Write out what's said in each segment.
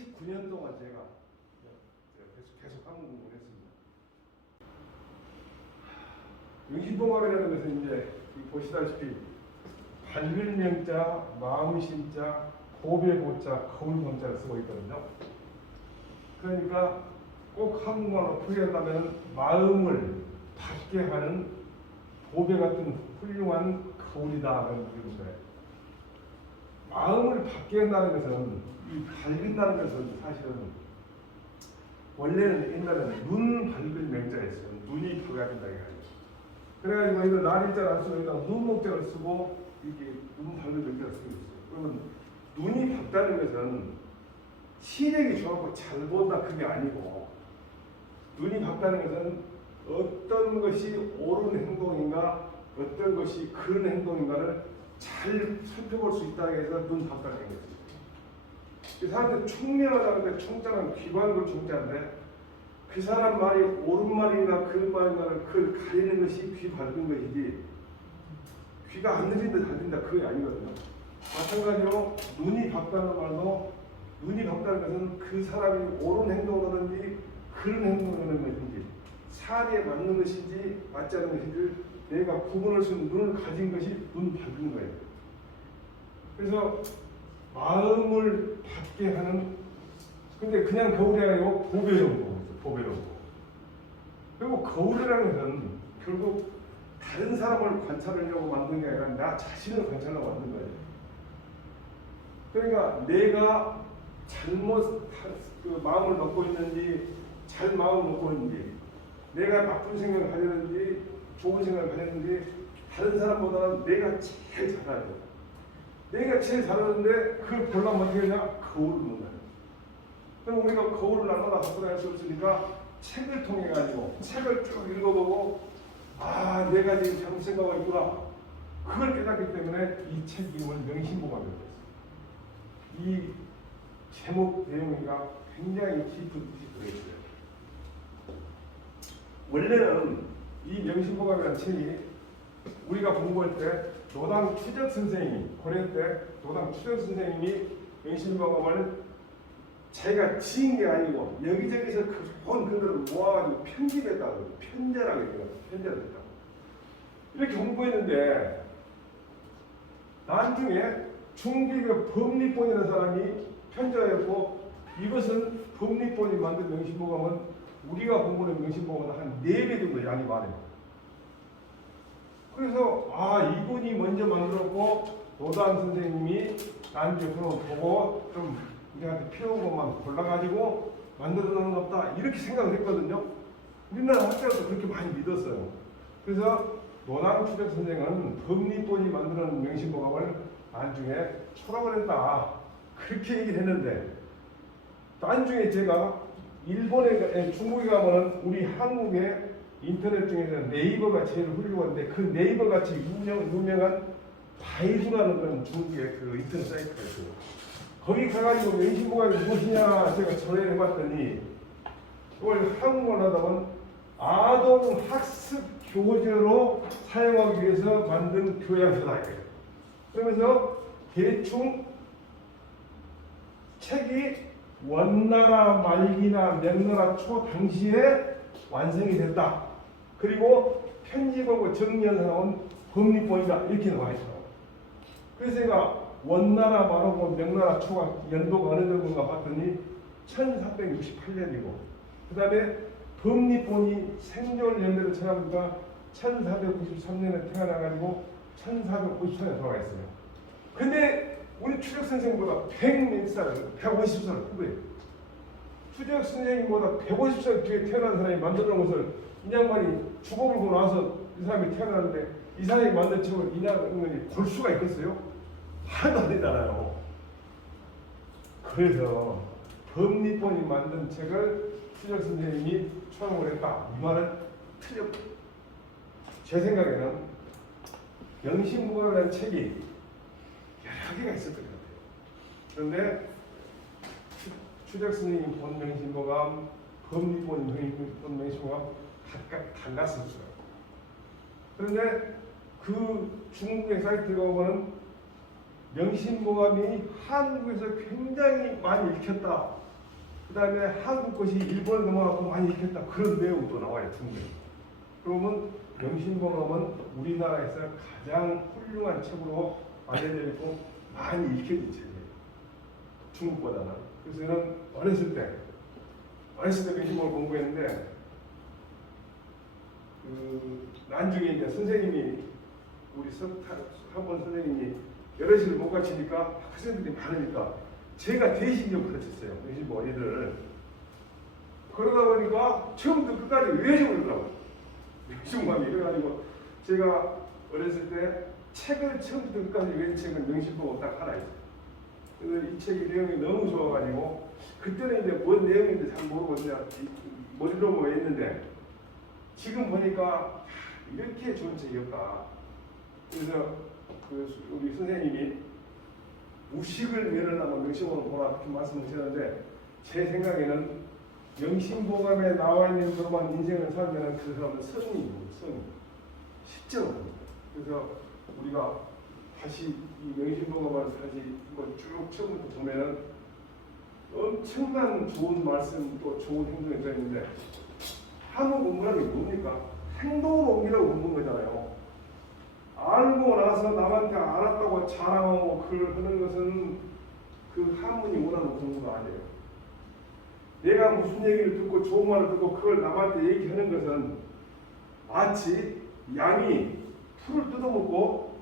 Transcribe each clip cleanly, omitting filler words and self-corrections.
19년 동안 제가 계속 한국 공부를 했습니다. 명심보감이라는 것은 이제 보시다시피 발길명자, 마음신자, 보배보자, 거울본자를 쓰고 있거든요. 그러니까 꼭 한국말로 표현한다면 마음을 받게 하는 보배 같은 훌륭한 거울이다라는 거예요. 마음을 받게 한다는 것은, 이 밝힌다는 것은 사실은 원래는 옛날에는 눈 밝을 명자였어요. 눈이 밝아야 된다고 해요. 그래가지고 이거 날일자를 안 쓰고 여기다 눈목자를 쓰고 이게 눈 밝을 명자를 쓰고 있어요. 그러면 눈이 밝다는 것은 시력이 좋고 잘 본다 그게 아니고, 눈이 밝다는 것은 어떤 것이 옳은 행동인가 어떤 것이 그런 행동인가를 잘 살펴볼 수 있다고 해서 눈 밝다는 거지. 사람들이 총명하다는 데 총자는 귀관을 총자인데 그 사람 말이 옳은 말인가 그런 말인가를 그걸 가리는 것이 귀 밝은 것이지, 귀가 안 들린다 잘 들린다 그게 아니거든요. 마찬가지로 눈이 밝다는 말도, 눈이 밝다는 것은 그 사람이 옳은 행동을 하는지 그런 행동을 하는 것인지, 사리에 맞는 것인지 맞지 않는 것인지 내가 구분할 수 있는 눈을 가진 것이 눈 밝은 거예요. 그래서 마음을 받게 하는, 근데 그냥 거울이 아니고 보배로운 거죠. 보배로운 거. 그리고 거울이라는 것은 결국 다른 사람을 관찰하려고 만든 게 아니라 나 자신을 관찰하려고 만든 거예요. 그러니까 내가 잘못 그 마음을 먹고 있는지 잘 마음을 먹고 있는지, 내가 나쁜 생각을 가졌는지 좋은 생각을 가졌는지 다른 사람보다는 내가 제일 잘 알아요. 내가 제일 잘하는데 그걸 보려면 어떻게 하냐? 거울을 보는 거예요. 그럼 우리가 거울을 날마다 갖고 다닐 수 없으니까 책을 통해 가지고 책을 쭉 읽어보고, 아 내가 지금 잘못 생각하고 있구나, 그걸 깨닫기 때문에 이 책 이름을 명심보감이라고 했어요. 이 제목 내용이가 굉장히 깊은 뜻이 들어있어요. 원래는 이 명심보감이라는 책이 우리가 공부할 때 노당 추적 선생님이, 고려 때 노당 추적 선생님이 명심보감을 자기가 지은 게 아니고 여기저기서 본 그들을 모아가지고 편집했다고, 편제라고 해요. 편제를 했다고. 이렇게 공부했는데 나중에 중기그 법리본이라는 사람이 편제하였고, 이것은 법리본이 만든 명심보감은 우리가 공부하는 명심보감보다 한 4배 정도 양이 많아요. 그래서 이분이 먼저 만들었고 노단 선생님이 나중에 그걸 보고 좀 우리한테 필요한 것만 골라가지고 만들어놓은 것 없다 이렇게 생각을 했거든요. 우리나라 학자도 그렇게 많이 믿었어요. 그래서 노단 추적 선생은 법리본이 만들어놓은 명심보감을 나중에 초록을 했다 그렇게 얘기를 했는데, 나중에 제가 일본에 중국에 가면은 우리 한국의 인터넷 중에서 네이버가 제일 훌륭한데, 그 네이버 같이 유명한 바이두라는 그런 중국의 그 인터넷 사이트가 있어요. 거기 가가지고 명심보감이 무엇이냐 제가 전화를 해봤더니, 그걸 한국말 하다 보면 아동 학습 교재로 사용하기 위해서 만든 교양서다 이거예요. 그러면서 대충 책이 원나라 말기나 명나라 초 당시에 완성이 됐다. 그리고 편집하고 정리해서 나온 법리본이다 이렇게 나와 있더라고요. 그래서 제가 원나라 말하고 명나라 초가 연도가 어느 정도인가 봤더니 1468년이고, 그 다음에 법리본이 생존 연대를 찾아보니까 1493년에 태어나가지고 1450년에 돌아가 있어요. 근데 우리 추적 선생님보다 150살 후배예요. 추적 선생님보다 150살 뒤에 태어난 사람이 만들어 놓은 것을 이 양반이 죽어버리고 나서 이 사람이 태어나는데 이 사람이 만든 책을 이 양반이 볼 수가 있겠어요? 하나도 안 되잖아요. 그래서 법리본이 만든 책을 추적 선생님이 초용을 했다. 이 말은 틀렸고, 제 생각에는 명심보감이라는 책이 여러 개가 있을 것 같아요. 그런데 추적 선생님 본 명심보감, 법리본 본 명심보감 각각 달랐을 수가 있어요. 그런데 그 중국의 사이트에 보면 명심보감이 한국에서 굉장히 많이 읽혔다, 그 다음에 한국 것이 일본에 넘어가고 많이 읽혔다. 그런 내용도 나와요, 중국에. 그러면 명심보감은 우리나라에서 가장 훌륭한 책으로 알려져 있고 많이 읽혀진 책이에요. 중국보다는. 그래서 저는 어렸을 때 명심보감을 공부했는데 나중에 이제 선생님이 우리 학원 선생님이 여럿을 못 가르치니까 학생들이 많으니까 제가 대신 좀 가르쳤어요. 명심보감 애들을. 그러다 보니까 처음부터 끝까지 외워버리더라고요. 명심보감이 이래가지고 제가 어렸을 때 책을 처음부터 끝까지 외운 책은 명심보감 딱 하나 있어요. 그래서 이 책의 내용이 너무 좋아가지고 그때는 이제 뭔 내용인지 잘 모르고 그냥 머리로 했는데 지금 보니까 이렇게 좋은 책이었다. 그래서 우리 선생님이 무식을 면하려면 명심보감을 보라 그렇게 말씀하셨는데 제 생각에는 명심보감에 나와 있는 그런 인생을 살면 그 사람은 성인이고 성인 실제로입니다. 그래서 우리가 다시 이 명심보감을 다시 쭉 처음부터 보면은 엄청난 좋은 말씀 또 좋은 행동이 들어있는데 한국 공부라는 게 뭡니까? 행동을 옮기라고 공부한 거잖아요. 알고 나서 남한테 알았다고 자랑하고 그걸 하는 것은 그 한문이 원하는 공부가 아니에요. 내가 무슨 얘기를 듣고 좋은 말을 듣고 그걸 남한테 얘기하는 것은 마치 양이 풀을 뜯어먹고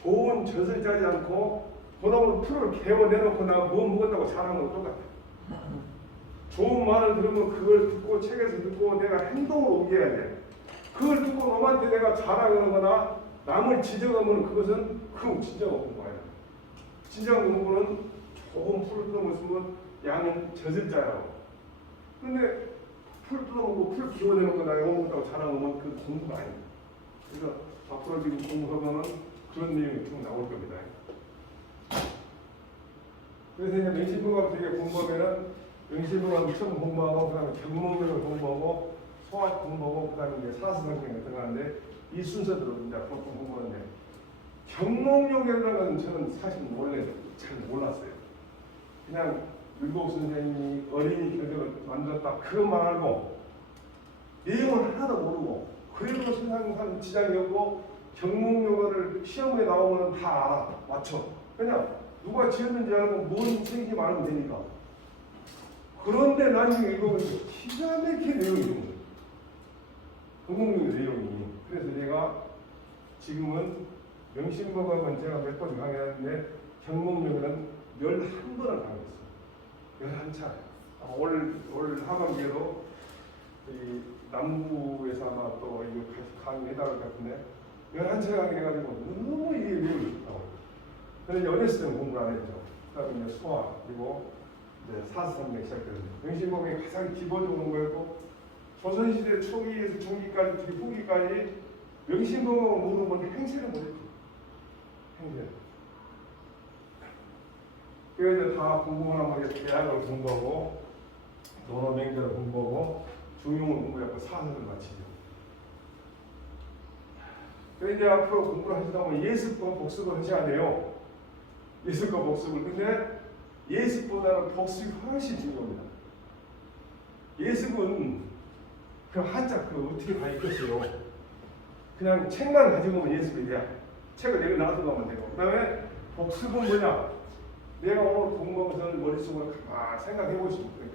좋은 젖을 짜지 않고 보다보면 풀을 개워내놓고 나 뭐 먹었다고 자랑하는 거 똑같아요. 좋은 말을 들으면 그걸 듣고 책에서 듣고 내가 행동을 옮겨야 돼. 그걸 듣고 남한테 내가 자랑하거나 남을 지적하면 그것은 진짜 공부야. 진정 공부는 좋은 풀을 뜯어먹으면 양은 젖을 짜요. 근데 풀 뜯어먹고 풀 기워내는 거나 영어 못하고 자랑하면 그 공부가 아닙니다. 그래서 앞으로 지금 공부하면 그런 내용이 쭉 나올 겁니다. 그래서 이제 명심보감 되게 공부하면은 명심보감 처음 공부하고 그다음에 경목력을 공부하고 소화 공부하고 그다음에 이제 사스성경에 들어가는데 이 순서대로 이제 보통 공부하는데 경목력이라는 건 저는 사실 원래 잘 몰랐어요. 그냥 율곡 선생님이 어린이 교육을 만들었다 그것만 알고 내용을 하나도 모르고 그래도 선생님 지장이 없고 경목용어를 시험에 나오면 다 알아 맞춰 그냥 누가 지었는지 알고 뭔 책인지 알면 되니까. 그런데 나중에 읽어보면 기가 막힌 내용이 있는 거예요. 경목용의 내용이. 그래서 제가 지금은 명심보감은 제가 몇 번 강의하는데 경목용은 11번을 강의했어요. 11차례. 올 하반기에도 이 남부에서 아마 또 이거 강의해달라고 할 것 같은데 11차례 강의해가지고 너무 이게 내용이 좋다고. 그런데 어렸을 때는 공부를 안 했죠. 그 다음에 이제 소화, 그리고 이제 사스성경 시작했는데 명심보감이 가장 기본적으로 공부했고 조선시대 초기에서 중기까지 후기까지 명심보감을 모르면 행세를 못했죠. 행세. 그래서 다 공부하면 이제 대학을 공부하고 논어맹자를 공부하고 중용을 공부하고 사설을 마치죠. 그래서 이제 앞으로 공부를 하시다 보면 예습과 복습을 하셔야 돼요. 예습과 복습을. 근데 예습보다는 복습이 훨씬 중요합니다. 예습은 그 한자 그 어떻게 다 읽겠어요. 그냥 책만 가지고 오면 예습이 돼요. 책을 내가 나와서 가면 되고. 그 다음에 복습은 뭐냐? 내가 오늘 공부한 것을 머릿속으로 가만히 생각해 보시면 돼요.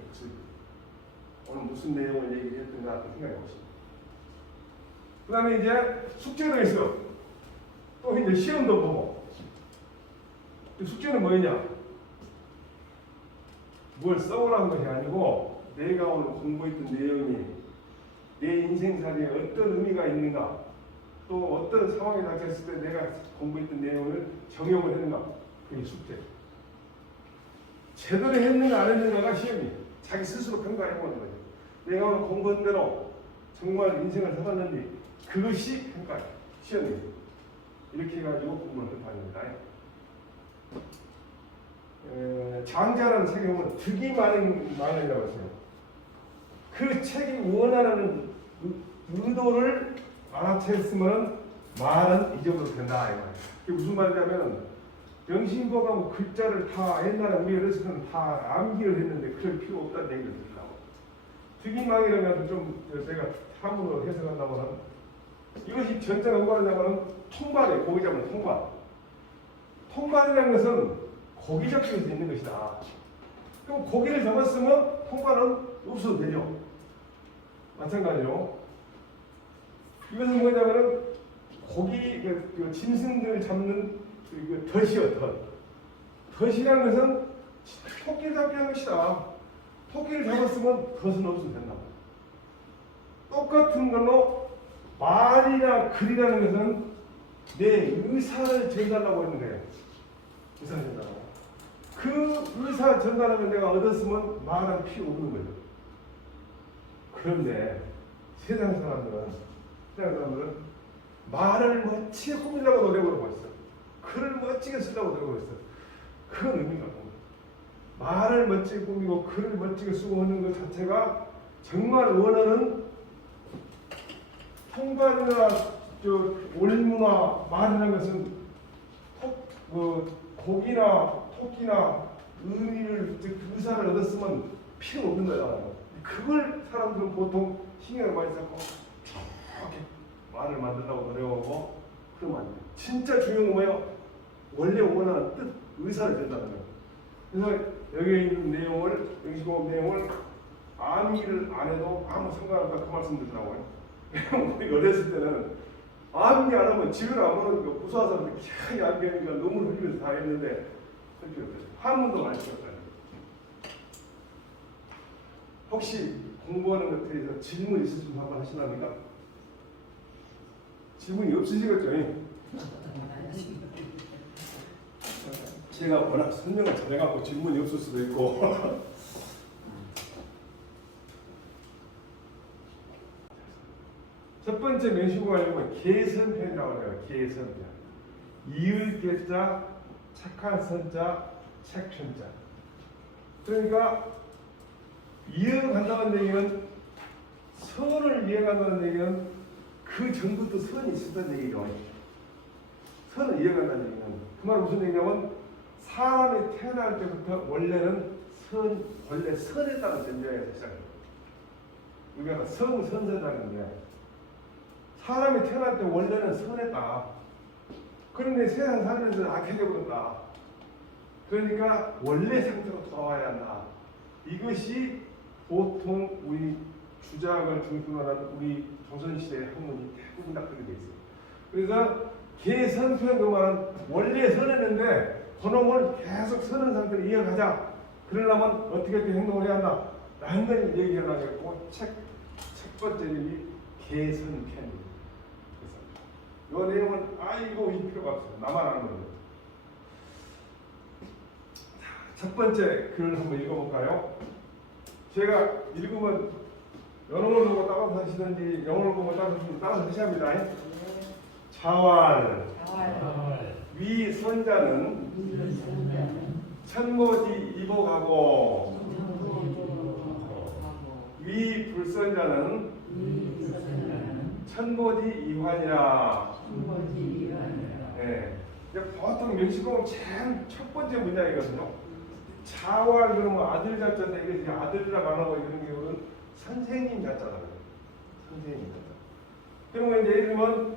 오늘 무슨 내용을 얘기했던가 생각해 보시면. 그 다음에 이제 숙제도 있어. 또 이제 시험도 보고. 숙제는 뭐냐? 뭘 써오라는 것이 아니고 내가 오늘 공부했던 내용이 내 인생살이에 어떤 의미가 있는가 또 어떤 상황이 닥쳤을 때 내가 공부했던 내용을 적용을 했는가 그게 숙제. 제대로 했는가 안 했는가가 시험이에요. 자기 스스로 평가해보는 거죠. 내가 오늘 공부한 대로 정말 인생을 살았는지 그것이 평가예요. 시험이에요. 이렇게 해가지고 공부를 한답니다. 장자라는 책에 보면 득이 많으라고 했어요. 그 책이 원하는 의도를 알아챘으면 말은 잊어버려도 된다. 이게 무슨 말이냐면 명심보가 뭐 글자를 다 옛날에 우리 어렸을 때는 다 암기를 했는데 그럴 필요 없다는 얘기를 듣더라고. 득이망이라면 좀 제가 함으로 해석한다고는 이것이 전제가 뭐가 되냐면 통발이에요. 고기 잡는 통발. 통발이라는 것은 고기 잡기 위해서 있는 것이다. 그럼 고기를 잡았으면 통발은 없어도 되죠. 마찬가지로 이것은 뭐냐면은 고기 짐승들 잡는 그 덫이요, 덫. 덫이라는 것은 토끼를 잡게 한 것이다. 토끼를 잡았으면 덫은 없어도 된다. 똑같은 걸로 말이나 글이라는 것은 내 의사를 전달하고 있는 거예요. 의사를 전달하고. 그 의사 전달하면 내가 얻었으면 말할 필요 없는 거죠. 그런데 세상 사람들은 말을 멋지게 꾸미려고 노력을 하고 있어요. 글을 멋지게 쓰려고 노력을 했어요. 그건 의미가 없는 거예요. 말을 멋지게 꾸미고 글을 멋지게 쓰고 하는 것 자체가 정말 원하는 통발이나 올무나 말이라는 것은 고기나 토끼나 의미를 의사를 얻었으면 필요 없는 거야. 그걸 사람들은 보통 신경을 많이 써서 저렇게 말을 만들려고 노력하고 그러면 안 돼요. 진짜 중요한 건 뭐예요? 원래 원하는 뜻, 의사를 전달하는 거예요. 그래서 여기 있는 내용을, 영시공업 내용을 암기를 안 해도 아무 상관없다 그 말씀 드리더라고요. 우리 어렸을 때는 암기 안 하면 집에 안 오니까 부사서 이렇게 암기하니까 너무 흘리면서 다 했는데 한문도 많이 썼어요. 혹시 공부하는 것에 대해서 질문 있으시면 한번 하시랍니까? 질문이 없으시겠죠? 제가 워낙 설명을 잘해갖고 질문이 없을 수도 있고 첫 번째 명시구가 아니면 개선편이라고 해요. 개선편. 이을 개자, 착한 선자, 책편자. 그러니까 이어간다는 얘기는 선을 이어간다는 얘기는 그 전부터 선이 있었다는 얘기죠. 선을 이어간다는 얘기는 그 말은 무슨 얘기냐면 사람이 태어날 때부터 원래는 원래 선에 따른 존재에서 시작해요. 우리가 성선설하는데 사람이 태어날 때 원래는 선했다. 그런데 세상 살면서 악해져 버렸다. 그러니까 원래 상태로 돌아와야 한다. 이것이 보통 우리 주작을 중심으로 우리 조선시대의 학문이 대부분 다 그렇게 돼 있어요. 그래서 개선편 그 말은 원래 선했는데 그놈을 계속 선한 상태로 이어가자. 그러려면 어떻게 행동을 해야 한다. 라는 걸 얘기해가지고 첫 번째 일이 개선편입니다. 이 내용은 아이고 이 필요가 없어요. 나만 아는 거죠. 첫 번째 글을 한번 읽어볼까요? 제가 읽으면 영어를 보고 따라서 하시든지 영어를 보고 따라서 하셔야 합니다. 자왈 위 선자는 천모지 이복하고 위 불선자는 천모지 이환이라. 네. 보통 명시공은 제일 첫 번째 문장이거든요. 자왈 그러면 아들 자자인데 이게 아들이라고 안 하고 이런 경우는 선생님 자자라고요. 선생님 자자. 그러면 이제 예를 들면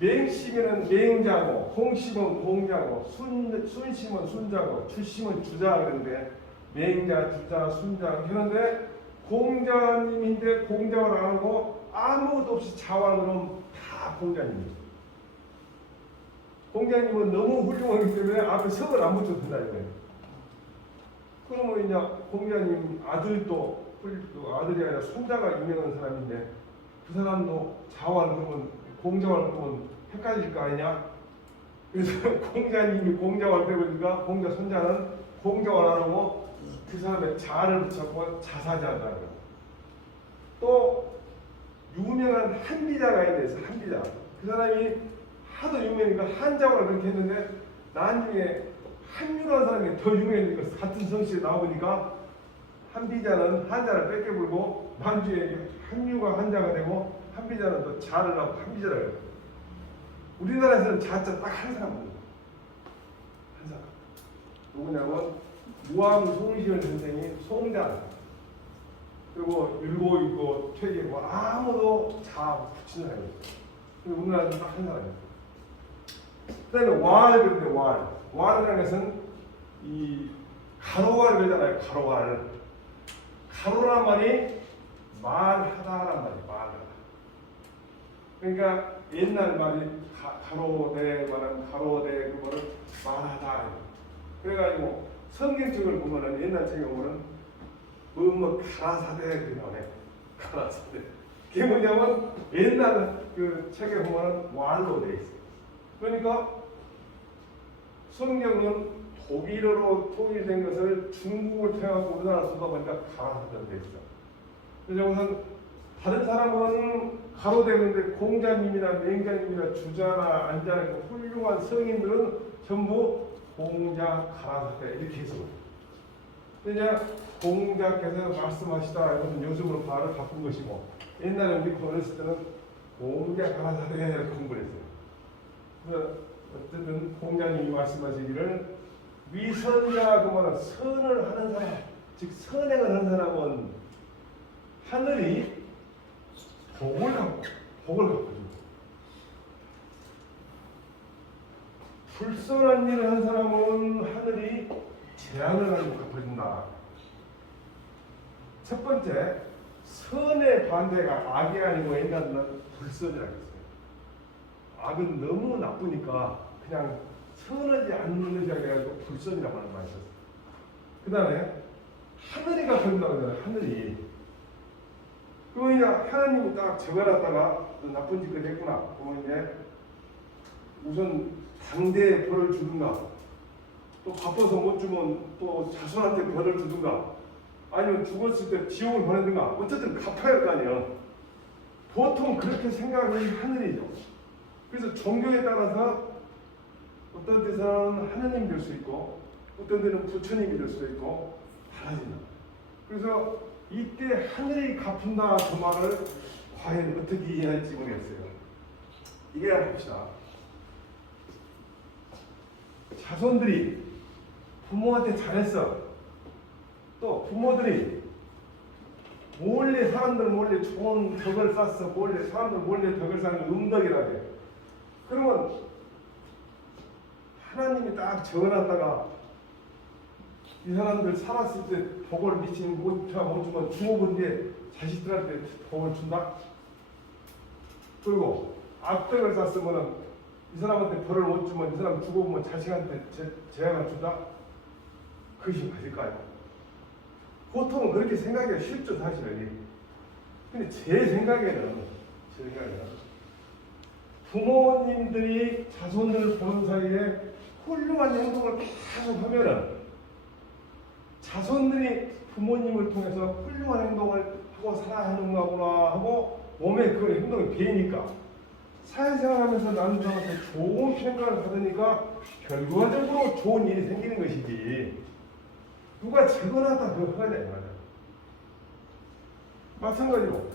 맹심에는 맹자고, 홍심은 공자고, 순심은 순자고, 주심은 주자 그런데 맹자, 주자, 순자 그런데 공자님인데 공자를 안 하고 아무것도 없이 자왈 그러면 다 공자님이죠. 공자님은 너무 훌륭하기 때문에 앞에 성을 안 붙여도 된다 이거예요. 그러면 이제 공자님 아들도 아들이 아니라 손자가 유명한 사람인데 그 사람도 자왈 그러면 공자왈 그러면 헷갈릴 거 아니냐? 그래서 공자님이 공자왈 되니까 공자 손자는 공자왈 안 하고 그 사람의 자를 붙였고 자사자다. 또 유명한 한비자가 있는데 한비자 그 사람이 하도 유명하니까 한자왈 그렇게 했는데 나중에 한유라는 사람이 더 유명해지니까 같은 성씨에 나오니까 한비자는 한자를 뺏겨불고 만주에 한유가 한자가 되고 한비자는 또 자를 하고 한비자라고 해요. 우리나라에서는 자자 딱 한 사람입니다. 한 사람. 누구냐면 무암 송시현 선생이 송자. 그리고 율곡 있고 퇴계 있고 아무도 자 붙이는 사람이 없어요. 그리고 우리나라는 딱 한 사람이에요. 그 다음에 왈 그런데 왈. 왈이라는 것은 이 가로왈 그러잖아요. 가로왈. 가로란 말이 말하다란 말이에요. 말하다. 그러니까 옛날 말이 가로대 말은 가로대 그거를 말하다. 그래가지고 성경책을 보면은 옛날 책에 보면은 뭐 가라사대 그 나오네. 가라사대. 그게 뭐냐면 옛날 그 책에 보면은 왈로 돼 있어요. 그러니까 성경은 독일어로 통일된 것을 중국을 통해서 우리나라 쓰다 보니까 가라사대로 돼 있어. 그래서 우선 다른 사람은 가로되는데 공자님이나 맹자님이나 주자나 안자나 훌륭한 성인들은 전부 공자 가라사대 이렇게 해서 그냥 공자께서 말씀하시다 이것은 요즘으로 바로 바꾼 것이고 옛날에 우리 어렸을 때는 공자 가라사대 공부를 했어요. 그래서 어쨌든 공자님이 말씀하시기를 위선자 그만은 선을 하는 사람 즉 선행을 하는 사람은 하늘이 복을 갖고 줍니다. 불선한 일을 한 사람은 하늘이 재앙을 가지고 갚아준다. 첫 번째, 선의 반대가 악이 아니고 옛날에는 불선이라고 했어요. 악은 너무 나쁘니까 그냥 선하지 않는 것이 아니라 불선이라고 하는 말이 있었어요. 그 다음에 하늘이 갚아준다고 하잖아요. 하늘이. 그러면 이제 하나님이 딱 적어놨다가 나쁜 짓을 했구나. 그러면 이제 우선 당대에 벌을 주든가 또 바빠서 못 주면 또 자손한테 벌을 주든가 아니면 죽었을 때 지옥을 보내든가 어쨌든 갚아야 할 거 아니에요. 보통 그렇게 생각하는 하늘이죠. 그래서 종교에 따라서 어떤 데서는 하나님이 될 수 있고 어떤 데는 부처님이 될 수 있고 달라진다. 그래서 이때 하늘이 갚은다 그 말을 과연 어떻게 이해할지 모르겠어요. 이해해 봅시다. 자손들이 부모한테 잘했어. 또 부모들이 몰래 사람들 몰래 좋은 덕을 쌓았어. 몰래 사람들 몰래 덕을 쌓는 음덕이라고 해요. 그러면 하나님이 딱 적어놨다가 이 사람들 살았을 때 복을 미치는 못 주면 죽어본 뒤에 자식들한테 복을 준다. 그리고 악덕을 쌓으면은 이 사람한테 벌을 못 주면 이 사람 죽어보면 자식한테 재앙을 준다. 그것이 맞을까요? 보통은 그렇게 생각하기가 쉽죠, 사실은. 근데 제 생각에는 부모님들이 자손들을 보는 사이에 훌륭한 행동을 계속 하면은 자손들이 부모님을 통해서 훌륭한 행동을 하고 살아야 하는구나 하고 몸에 그 행동이 배이니까 사회생활하면서 나는 사람한테 좋은 평가를 받으니까 결과적으로 좋은 일이 생기는 것이지 누가 적어놨다 그거 하냐 이 말이야. 마찬가지로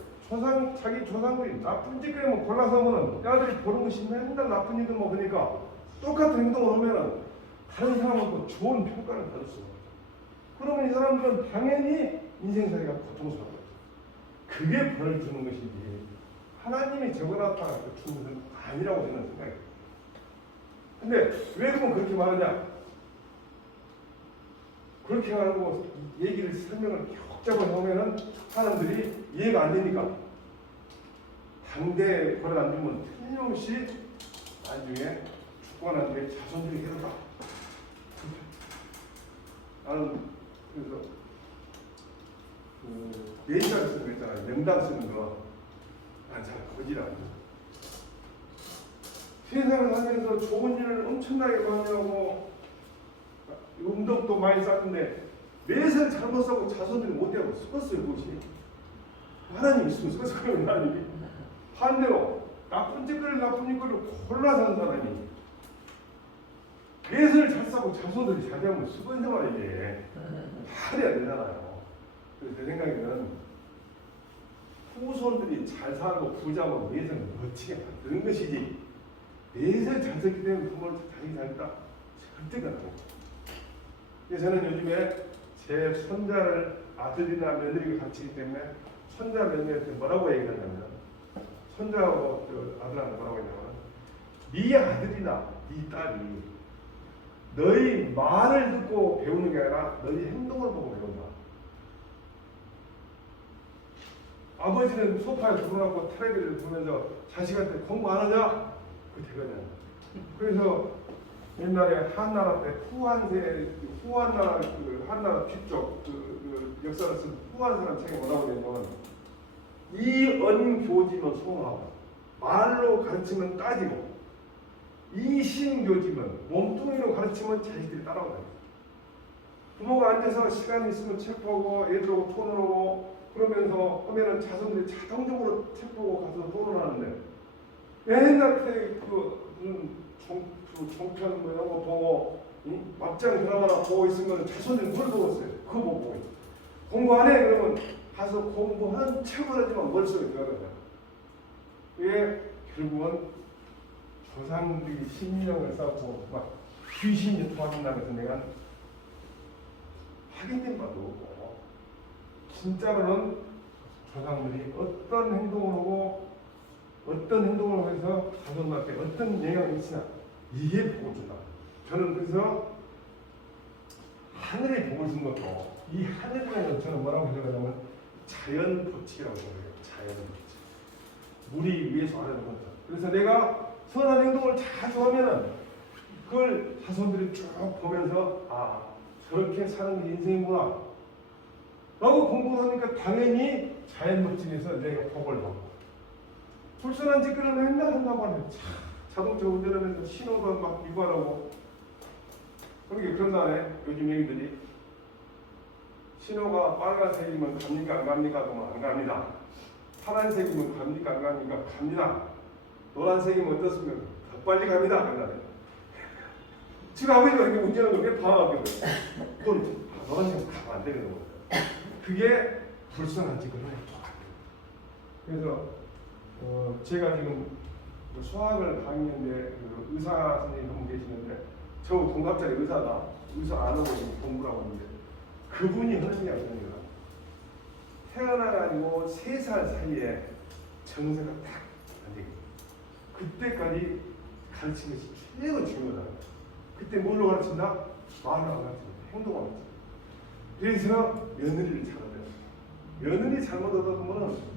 자기 조상들이 나쁜 짓 그러면 골라서 하면은 야들이 보는 것이 맨날 나쁜 일을 먹으니까 똑같은 행동을 하면은 다른 사람하고 좋은 평가를 받을 수가 없어. 그러면 이 사람들은 당연히 인생살이가 고통스러워요. 그게 벌을 주는 것이지 하나님이 적어놨다가 주는 것은 아니라고 저는 생각해요. 근데 왜 그러면 그렇게 말하냐? 그렇게 하고 얘기를 설명을 격잡을 하면은 사람들이 이해가 안 되니까 당대에 벌을 안 주면 틀림없이 나중에 죽고 난 뒤에 자손들이 해로다. 나는 그래서 예의를 쓰는 거 있잖아요. 명당 쓰는 거. 난 잘 거지라고. 세상을 살면서 좋은 일을 엄청나게 많이 하고 음덕도 많이 쌓는데 매사를 잘못 쌓고 자손들이 못되고 썩었어요. 그것이. 하나님이 있으면 썩었어요. 하나님이. 반대로 나쁜 짓거리를 골라 사는 사람이 매사를 잘 쌓고 자손들이 잘 되면 썩은 생활이지. 해야 되잖아요. 그래서 제 생각에는 후손들이 잘 살고 부자고 매사를 멋지게 만드는 것이지 매사를 잘 썼기 때문에 부모를 자기 잘했다 절대가 아니고 그래서 저는 요즘에 제 손자를 아들이나 며느리가 가르치기 때문에 손자 며느리한테 뭐라고 얘기하냐면, 손자하고 아들한테 뭐라고 했냐면, 네 아들이나 네 딸이 너희 말을 듣고 배우는 게 아니라 너희 행동을 보고 배운다. 아버지는 소파에 들어가고 텔레비를 보면서 자식한테 공부 안 하냐? 그 되거든. 그래서 옛날에 한나라 때 후한나라 한나라 뒤쪽 역사를 쓴 후한사람 책에 뭐라고 되냐면, 이언교지면 송하고 말로 가르치면 따지고 이신교지면 몸뚱이로 가르치면 자식들이 따라오다. 부모가 앉아서 시간이 있으면 책 보고 애들하고 토론하고 그러면서 하면은 자손들이 자동적으로 책 보고 가서 토론하는데, 옛날 때 종편 뭐 이런 거 보고 막장 드라마나 보고 있으면 자손들이 뭘 보고 있어요? 그거 보고 있어요. 공부 안 해? 그러면 가서 공부하는 척을 하지만 머릿속에 들어가거든요. 그게 결국은 조상들이 신령을 쌓고 막 귀신이 도와준다고 해서 내가 확인된 바도 없고, 진짜로는 조상들이 어떤 행동을 하고 어떤 행동을 해서 자손한테 어떤 영향을 미치나 이게 복을 준다. 저는 그래서 하늘의 복을 준 것도, 이 하늘이라는 저는 뭐라고 생각하냐면 자연법칙이라고 생각해요. 자연법칙. 물이 위에서 아래로 건다. 그래서 내가 선한 행동을 자주 하면은 그걸 자손들이 쭉 보면서, 아, 저렇게 사는 게 인생이구나 라고 공부를 하니까 당연히 자연법칙에서 내가 복을 받고, 불순한 짓거리를 맨날 한다고 하면 자동차 운전하면서 신호도 막 위반하고, 그러게 그런 다음에 요즘 얘기들이 신호가 빨간색이면 갑니까 안 갑니까? 그러면 안 갑니다. 파란색이면 갑니까 안 갑니까? 갑니다. 노란색이면 어떻습니까? 더 빨리 갑니다. 그러나요. 지금 아버지가 이렇게 운전하는 걸 왜 방황하거든. 그건 노란색은 가면 안 되는 거예요. 그게 불순한 짓거리랑 똑같아요. 그래서 제가 지금 수학을 강의했는데 의사 선생님 한 분 계시는데, 저 동갑자리 의사다. 의사 안 하고 공부를 하고 있는데 그분이 하는 이야기입니다. 태어나가지고 3살 사이에 정서가 딱 안 되거든요. 그때까지 가르치는 것이 최고 중요하다. 그때 뭘로 가르친다? 말로 안 가르친다. 행동을 가르친다. 그래서 며느리를 잘하대요. 며느리 잘못 얻어 보면은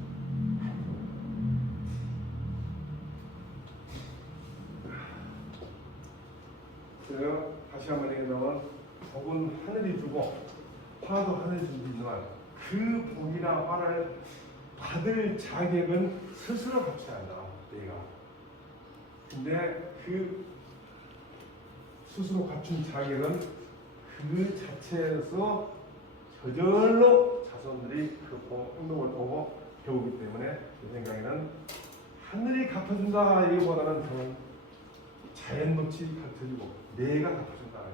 제가 다시 한번 얘기하면, 복은 하늘이 주고 화도 하늘이 주지만 그 복이나 화를 받을 자격은 스스로 갖춰야 한다. 내가. 근데 그 스스로 갖춘 자격은 그 자체에서 저절로 자손들이 그 행동을 보고 배우기 때문에 제 생각에는 하늘이 갚아준다 이거보다는 저는 자연법칙이 가르쳐주고 내가 갚아준다는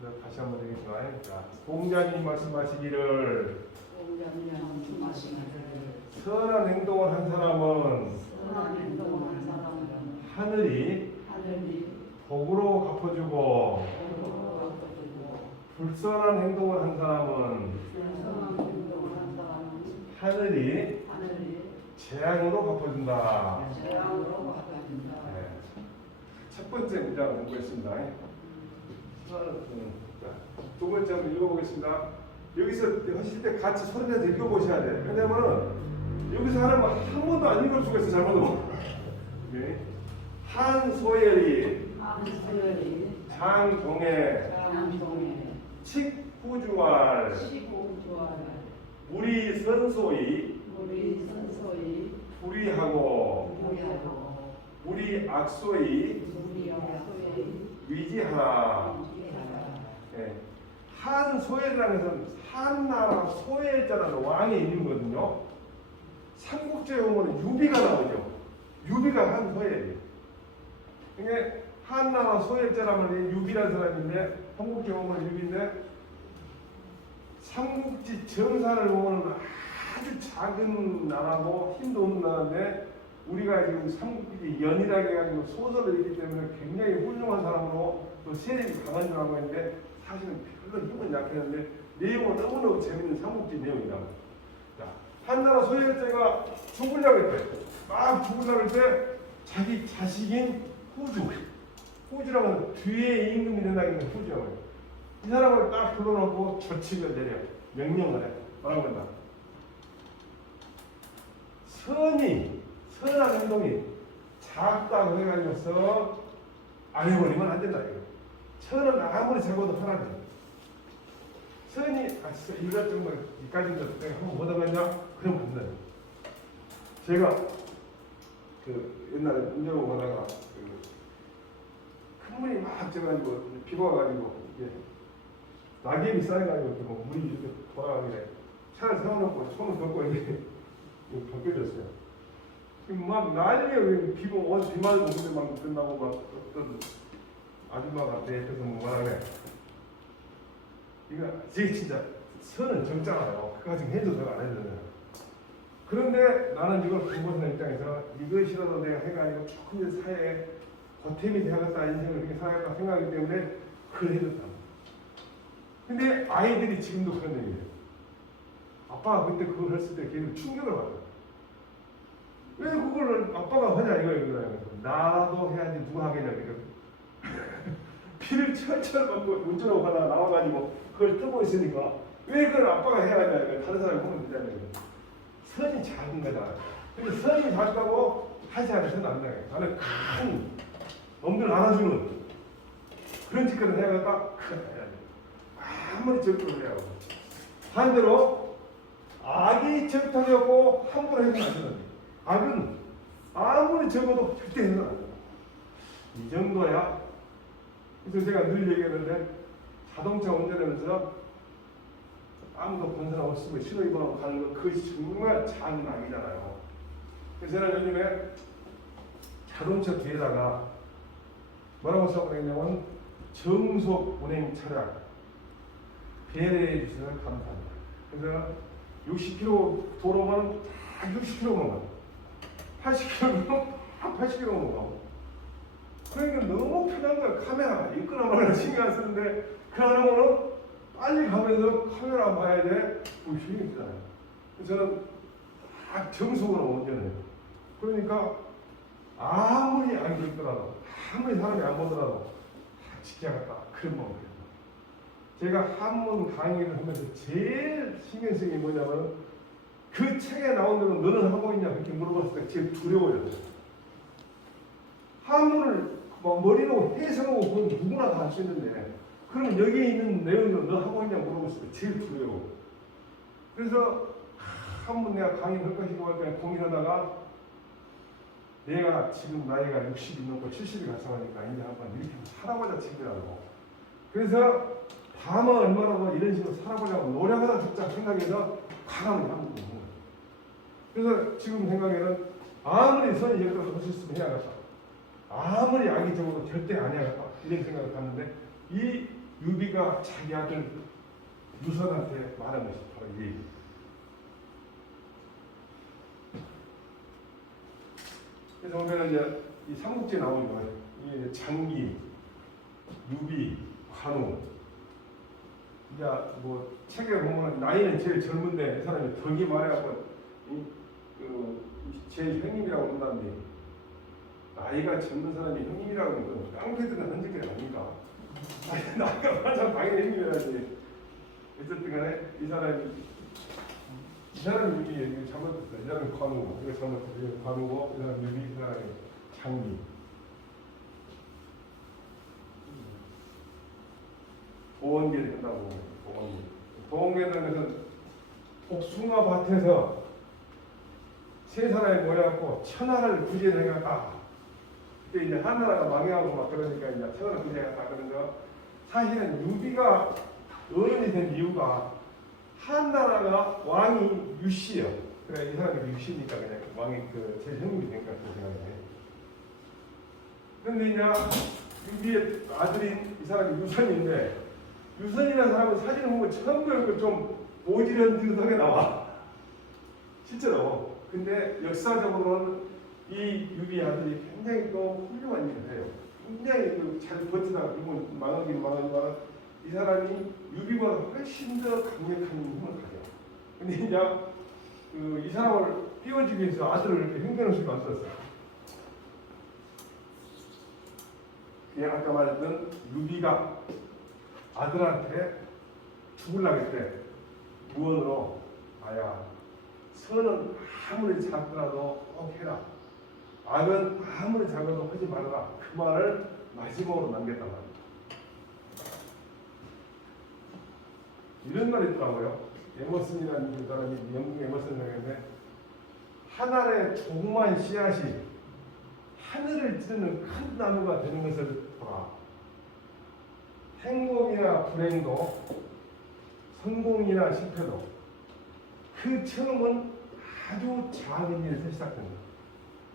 거예요. 다시 한번 얘기해주나요? 자, 공자님 말씀하시기를 선한 행동을 한 사람은 하늘이 복으로 갚아주고, 불선한 행동을 한 사람은 하늘이 재앙으로 갚아준다. 네. 첫 번째 문장을 공부했습니다. 두 번째 한번 읽어보겠습니다. 여기서 하실 때 같이 소리내서 읽어보셔야 돼요. 왜냐면은 여기서 하는 거 한 번도 안 읽을 수가 있어, 잘못하면. 네. 한소열이 장동해 칙후주알 우리 선소이 불의하고 우리 악소이 위지하라. 네. 한소열이라는 것은 한나라 소열자라는 왕의 이름이거든요. 삼국지에 보면 유비가 나오죠. 유비가 한소열이에요. 이게 한나라 소열자라면 유비라는 사람인데, 삼국지에 보면 유비인데, 삼국지 정사를 보면 아주 작은 나라고 힘도 없는 나라인데, 우리가 지금 삼국지 연이라고 해가지고 소설을 읽기 때문에 굉장히 훌륭한 사람으로 또 세력이 강한 줄 알고 있는데, 사실은 별로 힘은 약했는데 내용은 너무너무 재밌는 삼국지 내용이다. 자, 한나라 소열제가 죽으려고 했대. 막 죽으려고 할 때 자기 자식인 후주라고 하는 뒤에 임금이 된다고 하는 후주라고 해요. 이 사람을 딱 불러놓고 조칙을 내려 명령을 해. 뭐라고 한다. 선한 행동이 작다고 해가지고서 안 해버리면 안 된다. 이거. 선은 아무리 적어도 하나님. 선이 이것 정도 이까지도 내가 한번 얻어갔냐? 그럼 안 돼. 제가 그 옛날에 운전을 하다가 큰 물이 막 져가지고 비가 와가지고 이게 낙엽이 쌓여가지고 이렇게 뭐 물이 이렇게 돌아가길래 차를 세워놓고 손을 걷고 이렇게 벗겨졌어요. 지금 막 난리에 비가 비 맞고 근데 막 끝나고 막 어떤 아줌마가 내 옆에서 뭐라 그래. 이거 진짜 선은 적잖아요. 그까지 해도 내가 안 해도 돼요. 그런데 나는 이걸 공부하는 입장에서 이것이라도 내가 해가지고 조금 사회에 보탬이 되어야겠다, 인생을 이렇게 살아야겠다 생각하기 때문에 그걸 해줬다. 근데 아이들이 지금도 그런 얘기예요. 아빠가 그때 그걸 했을 때 걔들 충격을 받아요. 왜 그걸 아빠가 하냐 이거예요. 나라도 해야지 누가 하겠냐. 피를 철철 받고 운전하고 가다가 나와가지고 그걸 뜨고 있으니까 왜 그걸 아빠가 해야 하냐. 다른 사람이 하면 되잖아요. 선이 작은 거다. 근데 선이 작다고 하지 않아서는 안 나요. 나는 큰 놈들 안아주는 그런 짓거리를 해야겠다. 아무리 적극을 해야 하고 반대로 악이 적당하고 함부로 해서는 안 되는데 악은 아무리 적어도 절대 해서는 안 돼요. 이 정도야. 그래서 제가 늘 얘기하는데 자동차 운전하면서 아무도 본사 없으면 신호위반하고 가는 거 그것이 정말 작은 악이잖아요. 그래서 저는 요즘에 자동차 뒤에다가 뭐라고 써버리냐면 정속 운행 차량 배려해 주셔서 감사합니다. 그래서 60km 도로만 다 60km만 가고 80km면 80km만 가고 그러니까 너무 편한 거야. 카메라 있거나 말거나 신경 안 쓰는데 그러는 거는 빨리 가면서 카메라 봐야 돼. 뭐 힘이 들잖아요. 저는 다 정석으로 운전해요. 그러니까 아무리 안 그렇더라도 아무리 사람이 안 보더라도 다 지켜야겠다. 그런 마음이에요. 제가 한문 강의를 하면서 제일 신경 쓰는 게 뭐냐면 그 책에 나온 대로 너는 하고 있냐 그렇게 물어봤을 때 제일 두려워요. 한문을 막 머리로 해석하고 그건 누구나 다 할 수 있는데 그러면 여기에 있는 내용을 너 하고 있냐 물어봤을 때 제일 두려워. 그래서 한번 내가 강의를 할 것이고 할 때 고민하다가 내가 지금 나이가 60이 넘고 70이 가상하니까 이제 한번 이렇게 살아보자 친구라고. 그래서 밤은 얼마나 이런 식으로 살아보려고 노력하다 죽자 생각해서 과감히 하는 거예요. 그래서 지금 생각에는 아무리 선이 적어도 할 수 있으면 해야겠다. 아무리 악이 적어도 절대 안 해야겠다. 이런 생각을 갖는데 이 유비가 자기 아들 유선한테 말한 것이 바로 이 얘기. 그래서 오늘은 이제 이 삼국지에 나오는 거예요. 이 장기, 유비, 관우. 이제 뭐 책에 보면 나이는 제일 젊은데 이 사람이 덕이 많아갖고 제 형님이라고 한다는데 나이가 젊은 사람이 형님이라고 하는 건 깡패들은 흔적이 아닙니다. 나이가 많아서 당연히 형님이라지. 어쨌든 간에 이 사람이 유비 잘못했어요. 이 사람이 관우, 이거 잘못했어요. 이거 관우고 이 사람이 유비, 이 사람이 장기. 보원기를 한다고 보원기. 보원기라는 것은 복숭아 밭에서 세 사람이 모여갖고 천하를 구제해가다. 그때 이제 한나라가 망해하고 막 그러니까 이제 천하를 구제해가다 그러면서 사실은 유비가 어른이 된 이유가 한나라가 왕이 유씨예요. 그래 이 사람이 유씨니까 그냥 왕이 그 제일 형님이 된 것 같은 생각이. 그런데 이제 유비의 아들인 이 사람이 유선인데 유선이라는 사람은 사진을 보면 전부 이렇게 좀 오지련듯하게 나와. 실제로. 근데 역사적으로는 이 유비 아들이 굉장히 또 훌륭한 일을 해요. 굉장히 잘 버티다가 이건 망하긴 이 사람이 유비보다 훨씬 더 강력한 힘을 가져. 근데 이제 이 사람을 띄워주기 위해서 아들을 이렇게 형편없이 만들었어요. 그냥 아까 말했던 유비가 아들한테 죽으려고 할 때 무언으로 아야 선은 아무리 작더라도 꼭 해라. 악은 아무리 작아도 하지 말아라. 그 말을 마지막으로 남겼단 말이에요. 이런 말이 있더라고요. 에머슨이라는 그 사람이 영국 에머슨이라는데 하늘의 조그만 씨앗이 하늘을 찌르는 큰 나무가 되는 것을 보라. 행복이나 불행도 성공이나 실패도 그 처음은 아주 작은 일에서 시작됩니다.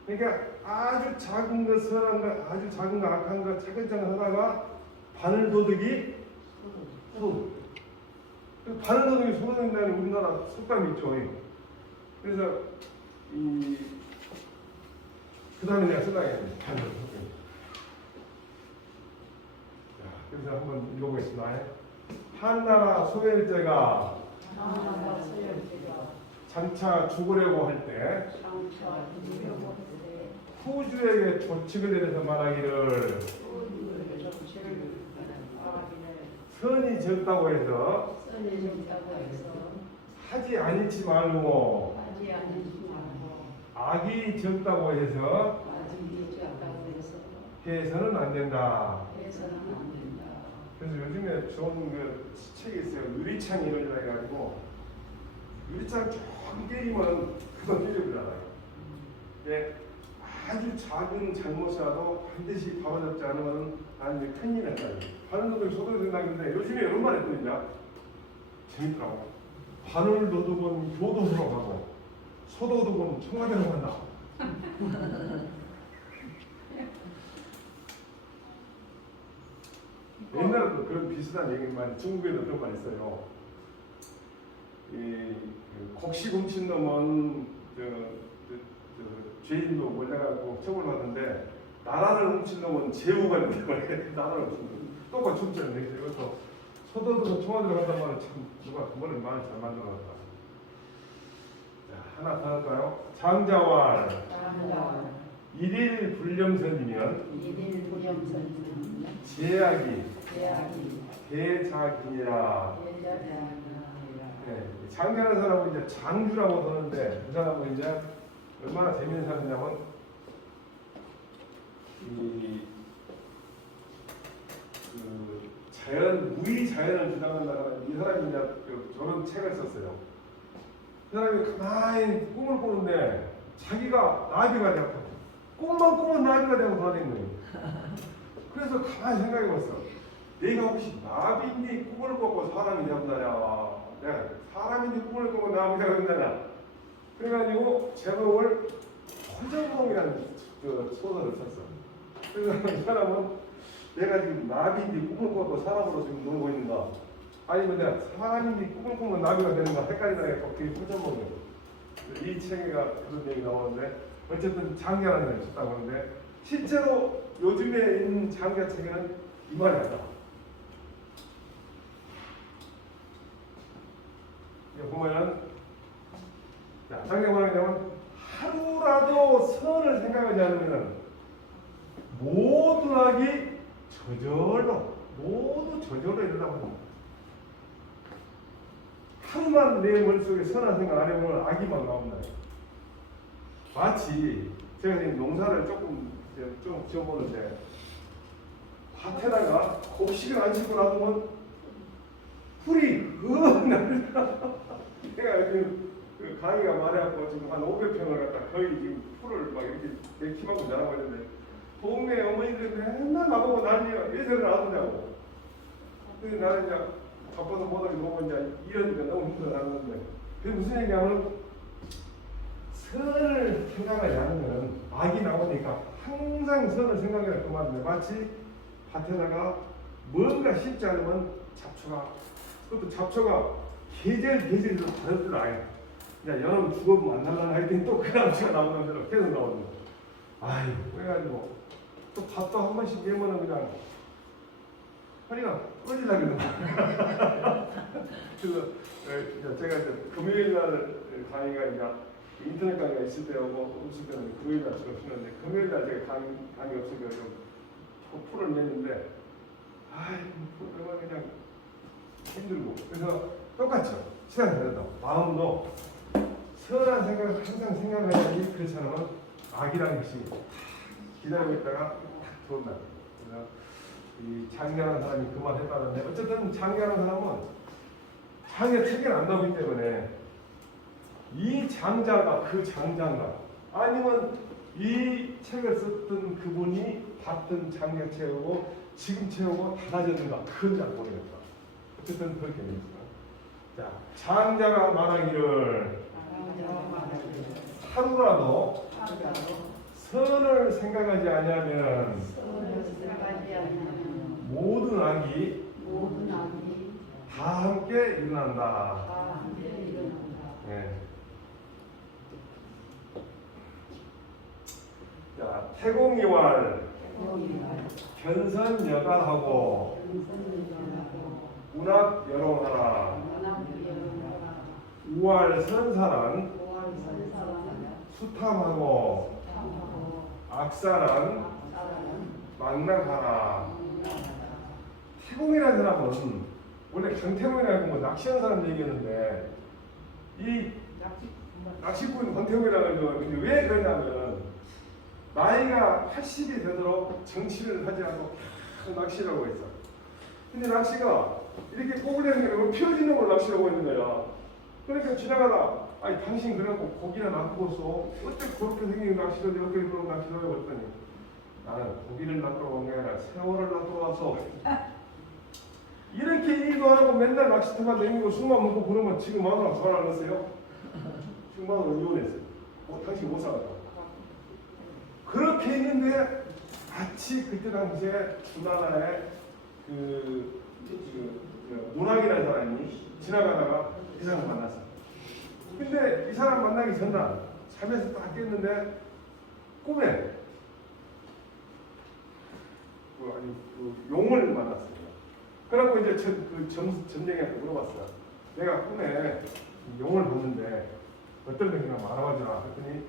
그러니까 아주 작은 것, 선한 것, 아주 작은 것, 악한 것, 차근차근 하다가 바늘도둑이 소. 바늘도둑이 소가 된다는 우리나라 속담이 있죠. 그래서 그 다음에 내가 생각했는데 바늘도둑. 그래서 한번 읽어보겠습니다. 한나라 소열제가 장차 죽으려고 할 때 후주에게 조칙을 내려서 말하기를 선이 적다고 해서 하지 아니치 말고 악이 적다고 해서 해서는 안 된다. 그래서 요즘에 좋은 그 책이 있어요. 유리창 이론이라 해가지고 유리창 조금 깨리면 그거 깨져버리잖아요. 예, 아주 작은 잘못이라도 반드시 바로잡지 않으면 나는 큰일 났다. 바늘도둑이 소도둑이 된다는데 요즘에 이런 말 했거든요. 재밌더라고. 바늘도둑은 교도소로 가고 소도둑은 청와대로 간다. 옛날에도 그런 비슷한 얘기만 중국에도 그런 말 있어요. 곡식 훔친 놈은 죄인도 몰려가고 처벌받는데 나라를 훔친 놈은 제후가 된다고 해요. 나라를 훔친 놈. 똑같이 훔쳤는데 이것도 소도둑은 청와대로 간다는 말은 참 누가 그 말을 잘 만들어놨다. 자, 하나 더 할까요? 장자왈 일일 불렴선이면 제약이 대자기니라. 네, 장자라는 사람은 이제 장주라고 하는데 그 사람은 이제 얼마나 재미있는 사람이냐면 자연 무의 자연을 주장한다는 이 사람이 이제 저런 책을 썼어요. 그 사람이 가만히 꿈을 꾸는데 자기가 나비가 되고 꿈만 꾸면 나비가 되고 돌아다니는 거예요. 그래서 가만히 생각해봤어. 내가 혹시 나비인데 꿈을 꿔고 사람이 되었나냐? 내가 사람인데 꿈을 꿔고 나비가 되었나냐? 그래가지고 제목을 허정몽이라는 소설을 썼어. 그래서 이 사람은 내가 지금 나비인데 꿈을 꿔고 사람으로 지금 놀고 있는가? 아니면 내가 사람인데 꿈을 꾸면 나비가 되는가? 헷갈리다 해서 그게 허정몽이에요. 이 책에가 그런 얘기 나오는데 어쨌든 장자라는 걸 썼다고 하는데 실제로 요즘에 있는 장자 책에는 이 말이 안 나와. 보면은 장자 뭐냐면 하루라도 선을 생각하지 않으면 모든 악이 모두 저절로 일어나고 합니다. 하루만 내 머릿속에 선한 생각 안 해보면 악이 막 나온다. 마치 제가 지금 농사를 좀 지어보는데 밭에다가 곡식을 안 심고 놔두면 풀이 난리나. 내가 여기 그 강의가 말해갖고 지금 한 500평을 갖다 거의 지금 풀을 막 이렇게 내 키만큼 자라고 있는데 동네 어머니들이 맨날 나보고 난리야. 왜 저를 놔두냐고. 근데 나는 이제 바빠서 못하게 보고 이제 이러니까 너무 힘들어하는데 그게 무슨 얘기냐면 선을 생각하지 않으면 악이 나오니까 항상 선을 생각해야 그만인데 마치 밭에다가 뭔가 심지 않으면 그것도 잡초가 계절에서 다른 줄 알아요. 그냥 여름 죽어도 안 날라나 하여튼 또 그 남치가 나오는 대로 계속 나오는 거예요. 아유, 그래가지고 또 밭도 한 번씩 예면은 그냥 허리가 꺼지려고 그래서 제가 이제 금요일 날 강의가 이제 인터넷 강의가 있을 때하고 없을 때는 금요일 날 주로 쉬는데 금요일 날 제가 강의 없으니까 좀 풀을 냈는데 그러면 그냥 힘들고 그래서 똑같죠. 시간이 다르다. 마음도 선한 생각을 항상 생각해야지 그렇지 않으면 악이라는 것이 기다리고 있다가 딱 들어온다. 그래서 이 장자라는 사람이 그 말 했다는데 어쨌든 장자라는 사람은 장의 책이 안 나오기 때문에 이 장자가 그 장자인가 아니면 이 책을 썼던 그분이 봤던 장자 책하고 지금 책하고 달라졌는가 그건 잘 모르겠다. 어쨌든 그렇게 됩니다. 자, 장자가 말하기를 하루라도 선을 생각하지 아니하면 모든 악이 다 함께 일어난다. 네. 자, 태공이왈 견선여간하고 운합여롱하라. 우활선사란 수탐하고 악사란 망락하라. 태공이라는 사람은 원래 강태공이라고 뭐 낚시하는 사람 얘기했는데 이 낚시꾼 권태공이라는 건 왜 그러냐면 나이가 80이 되도록 정치를 하지 않고 계속 낚시를 하고 있어. 근데 낚시가 이렇게 꼬부리는 게 너무 펴지는 걸 낚시하고 있는 거야. 그러니까 지나가다 아니 당신 그래갖고 고기나 낚고서 어째 그렇게 생긴 낚시를 이렇게 그런 낚시를 하고 했더니 나는 고기를 낚으러 온 게 아니라 세월을 낚으러 와서 이렇게 일도 안 하고 맨날 낚시터만 다니고 술만 먹고 그러면 지금 마누라 전화 안 했어요? 지금 마누라 이혼했어요. 당신 못 살았다. 그렇게 했는데 마치 그때 당시에 주나라의 문학이라는 사람이 지나가다가 이 사람을 만났어. 근데 이 사람 만나기 전날 잠에서 딱 깼는데 꿈에 용을 만났어요. 그래갖고 이제 점쟁이한테 물어봤어요. 내가 꿈에 용을 봤는데 어떤 느낌이나 말아봐주라. 그랬더니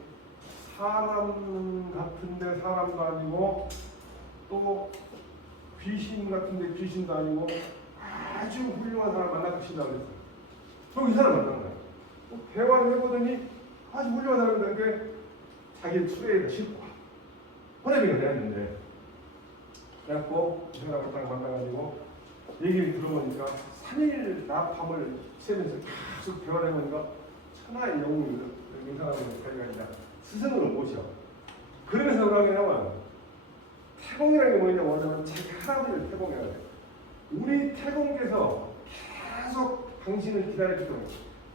사람 같은데 사람도 아니고 또 귀신 같은데 귀신도 아니고 아주 훌륭한 사람 만나주신다고 그랬어요. 그럼 이 사람 만난 거야. 대화를 해보더니 아주 훌륭한 사람이라는 게 자기를 추대해서 싫고 혼내비가 되었는데 그래갖고 이 사람을 딱 만나가지고 얘기를 들어보니까 3일 밤을 새면서 계속 대화를 해보니까 천하의 영웅을 이 사람을 자기가 이제 스승으로 모셔. 그러면서 뭐라고 하냐면 태공이라는 게 뭐냐면 자기 할아버지를 태공이라고 해요. 우리 태공께서 계속 당신을 기다렸기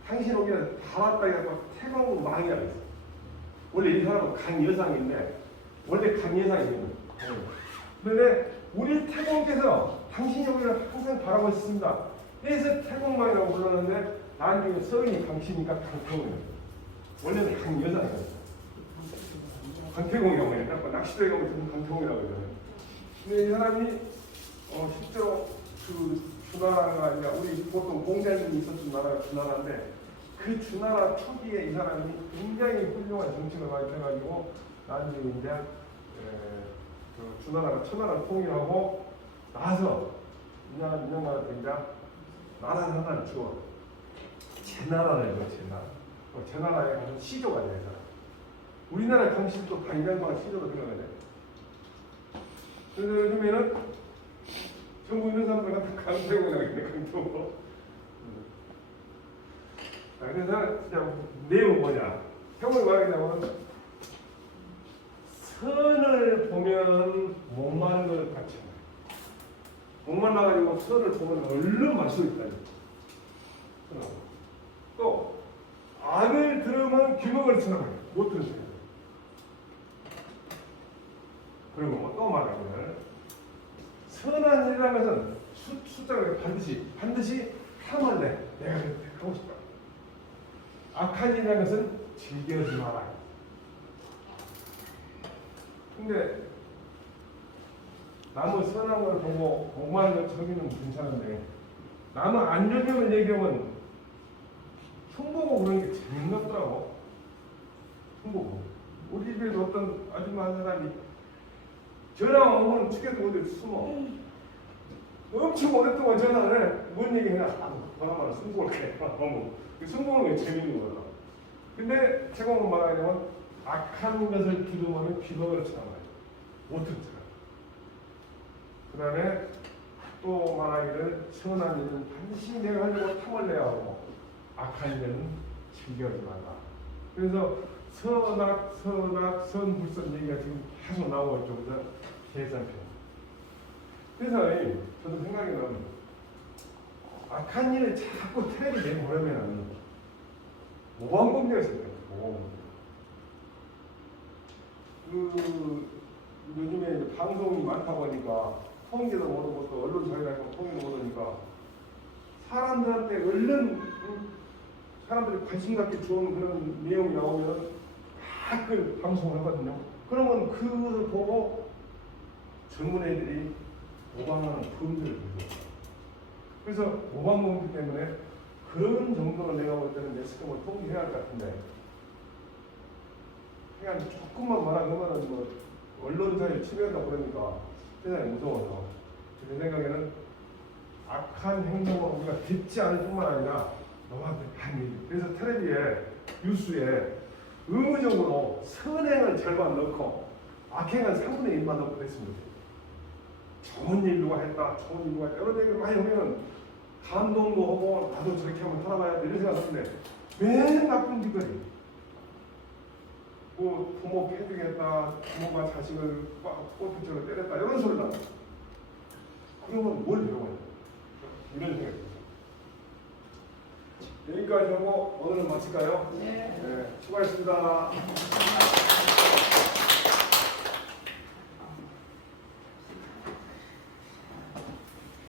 당신 오기를 바랐다 해서 태공 망이라고 했어요. 원래 이 사람은 강여상인데 원래 강여상이에요. 그런데 우리 태공께서 당신이 오기를 항상 바라고 있습니다. 그래서 태공망이라고 불렀는데 나중에 성인이 강씨니까 강태공이에요. 원래는 강여상이에요. 강태공이라고 해요. 낚시도에 가면 강태공이라고 해요. 근데 이 사람이 실제로 주나라가 아니라 우리 보통 공자님이 있었던 나라가 주나라인데 그 주나라 초기에 이 사람이 굉장히 훌륭한 정치를 많이 해가지고 나중에 이제 그 주나라가 천나라를 통일하고 나서 인정나라 때 이제 나라를 하나를 주어 제나라를 줘. 제나라에 가서 시조가 돼요. 우리나라 강실도 강장과 시조가 들어가야 돼. 그래서 요즘에는 전부 있는 사람들 같은 강태공이라고 했네. 강태공. 그래서 진짜 내용은 뭐냐? 형을 말하자면 선을 보면 목마른 걸 같이 목말라가지고 선을 보면 얼른 말 수 있다. 또 악을 들으면 귀먹을 지나가요. 못 들은 거예요. 그리고 또 말하기를 선한 일이라는 것은 숫자가 반드시 참을래. 내가 하고 싶다. 악한 일이라는 것은 즐겨하지 마라. 근데 남의 선한 걸 보고 공부하는 것 저기는 괜찮은데 남의 안 좋은 점을 얘기하면 흉보고 그런 게 재밌더라고. 흉보고. 우리 집에도 어떤 아줌마 한 사람이 전화 오면 죽여도 어디 숨어. 엄청 오랫동안 전화를 해. 뭔 얘기 해나? 전화만 숨고올게. 숨고는 게 재밌는 거야. 근데 최고로 말하자면 악한 것을 기도하면 기도를 참아요. 못 듣잖아. 그 다음에 또 말하기를 선한 일은 반드시 내가 하려고 탐을 내야 하고 악한 일은 즐겨하지 말라. 그래서 선불선 얘기가 지금 계속 나오고 있죠. 그래서 계산편. 그래서 저도 생각에는 악한 일을 자꾸 텔레비 내보내면 모방범죄가 있어요. 요즘에 방송이 많다 보니까 통계도 모르고 또 언론 자유라고 통계도 모르니까 사람들한테 얼른 사람들이 관심 갖게 좋은 그런 내용이 나오면 가끔 방송을 하거든요. 그러면 그것을 보고 젊은 애들이 모방하는 범죄를 저질러요. 그래서 모방범죄 때문에 그런 정도로 내가 볼 때는 매스컴을 통제해야 할 것 같은데 그냥 조금만 말하면 뭐 언론사에 침해한다 그러니까 세상이 무서워서 제 생각에는 악한 행동을 우리가 듣지 않을 뿐만 아니라 너한테 많이 그래서 텔레비에 뉴스에 의무적으로 선행을 절반 넣고 악행은 3분의 1만 넣고 그랬습니다. 좋은 일 누가 했다, 좋은 일 누가 했다 이런 얘기를 많이 하면 감동도 하고 나도 저렇게 한번 살아봐야 돼 이런 생각 하는데 왜 나쁜 짓거리 뭐 부모 패등했다, 부모가 자식을 꼬투처럼 때렸다 이런 소리 나요. 그러면 뭘 배워야 돼? 이런 생각이 듭니다. 여기까지 하고 오늘은 마칠까요? 네. 네, 수고하셨습니다.